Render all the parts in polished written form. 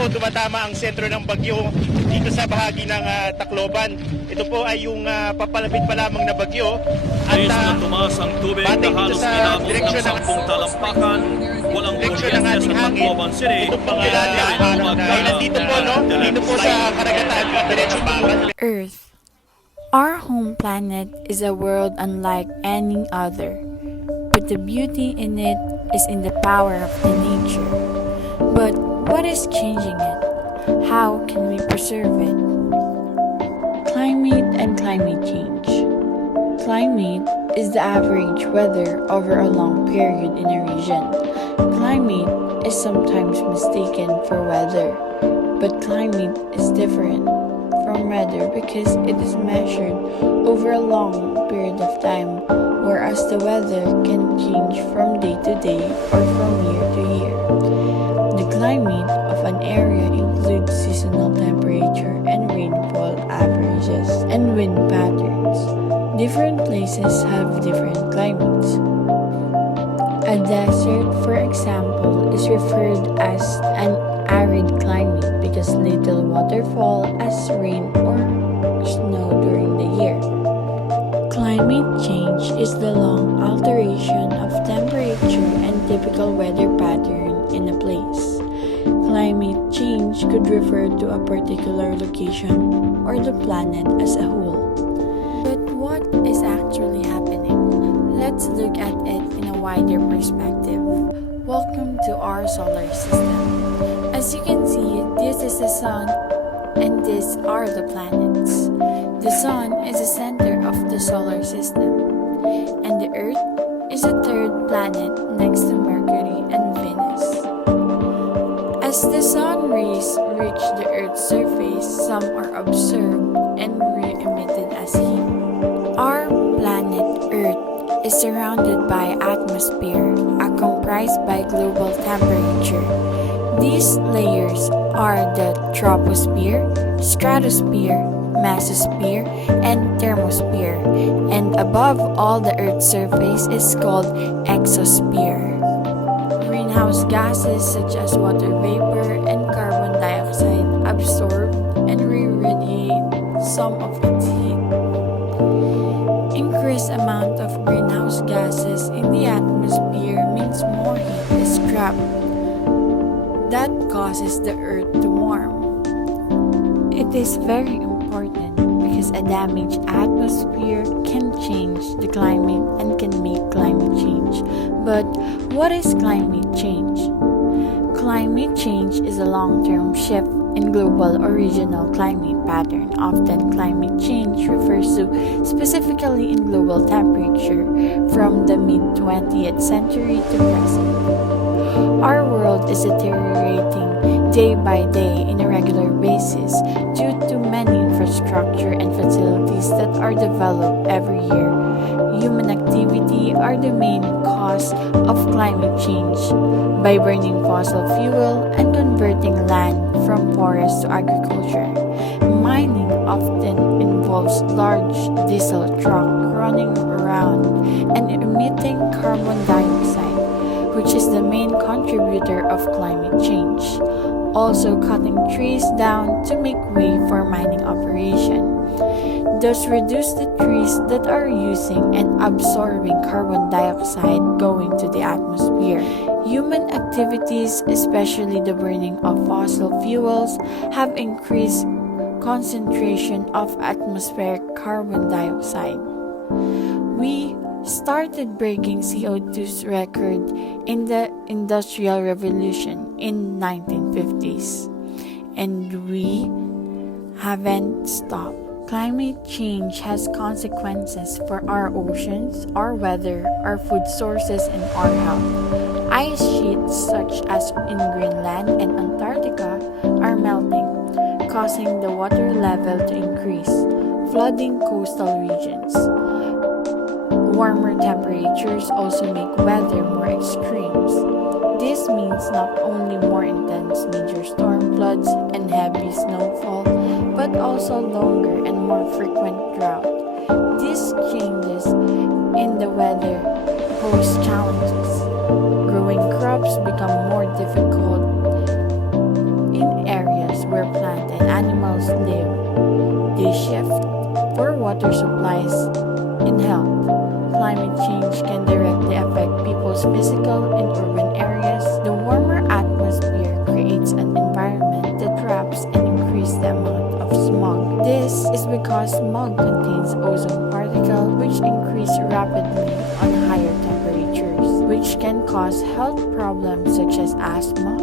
Tumatama ang sentro ng bagyo dito sa bahagi ng Tacloban. Ito po ay yung papalapit pa lamang na bagyo. At tumaas ang tubig na batay dito halos sa inabot ng direksyon ng 10 talampakan. Walang direksyon ng kuryente ating sa hangin. Tacloban City. Ito pong araw na nandito po, no? Dito po sa karagatan at diretso tumungan. Earth. Our home planet is a world unlike any other, but the beauty in it is in the power of the nature. But what is changing it? How can we preserve it? Climate and climate change. Climate is the average weather over a long period in a region. Climate is sometimes mistaken for weather, but climate is different from weather because it is measured over a long period of time, whereas the weather can change from day to day or from year to year. The climate of an area includes seasonal temperature and rainfall averages and wind patterns. Different places have different climates. A desert, for example, is referred as an arid climate because little water fall as rain or snow during the year. Climate change is the long alteration of temperature and typical weather pattern in a place. Climate change could refer to a particular location or the planet as a whole. But what is actually happening? Let's look at it in a wider perspective. Welcome to our solar system. As you can see, this is the Sun and these are the planets. The Sun is the center of the solar system, and the Earth is the third planet next to Mercury and Venus. As the Sun rays reach the Earth's surface, some are absorbed and re-emitted as heat. Our planet Earth is surrounded by atmosphere, comprised by global temperature. These layers are the troposphere, stratosphere, mesosphere, and thermosphere, and above all the Earth's surface is called exosphere. Greenhouse gases such as water vapor and carbon dioxide absorb and re-radiate some of its heat. Increased amount of greenhouse gases in the atmosphere means more heat is trapped. That causes the Earth to warm. It is very important because a damaged atmosphere can change the climate and can make climate change. But what is climate change? Climate change is a long-term shift in global or regional climate pattern. Often climate change refers to specifically in global temperature from the mid-20th century to present. Our world is deteriorating day by day in a regular basis due to many infrastructure and facilities that are developed every year. Human activity are the main cause of climate change by burning fossil fuel and converting land from forest to agriculture. Mining often involves large diesel truck running around and emitting carbon dioxide, which is the main contributor of climate change. Also cutting trees down to make way for mining operation. Thus reduce the trees that are using and absorbing carbon dioxide going to the atmosphere. Human activities, especially the burning of fossil fuels, have increased concentration of atmospheric carbon dioxide. We started breaking CO2's record in the Industrial Revolution in 1950s, and we haven't stopped. Climate change has consequences for our oceans, our weather, our food sources, and our health. Ice sheets such as in Greenland and Antarctica are melting, causing the water level to increase, flooding coastal regions. Warmer temperatures also make weather more extremes. This means not only more intense major storm floods and heavy snowfall, but also longer and more frequent drought. These changes in the weather pose challenges. Growing crops become more difficult in areas water supplies, and health. Climate change can directly affect people's physical and urban areas. The warmer atmosphere creates an environment that traps and increases the amount of smog. This is because smog contains ozone particles which increase rapidly on higher temperatures, which can cause health problems such as asthma,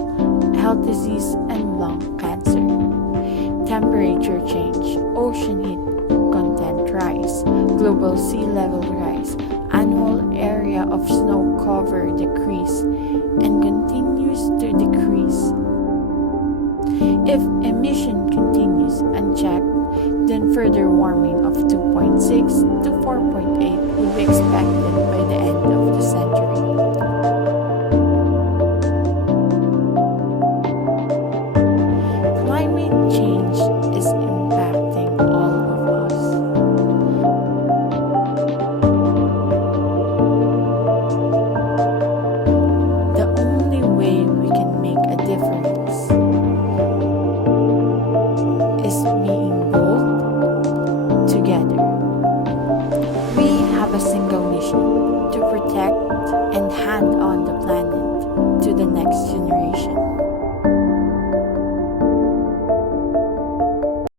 heart disease, and lung cancer. Temperature change, ocean heat content rise, global sea level rise, annual area of snow cover decrease, and continues to decrease. If emission continues unchecked, then further warming of 2.6 to 4.8 would be expected by the end of the century. Climate change is impacting all of us. The only way we can make a difference is being bold together. We have a single mission to protect and hand on the planet to the next generation.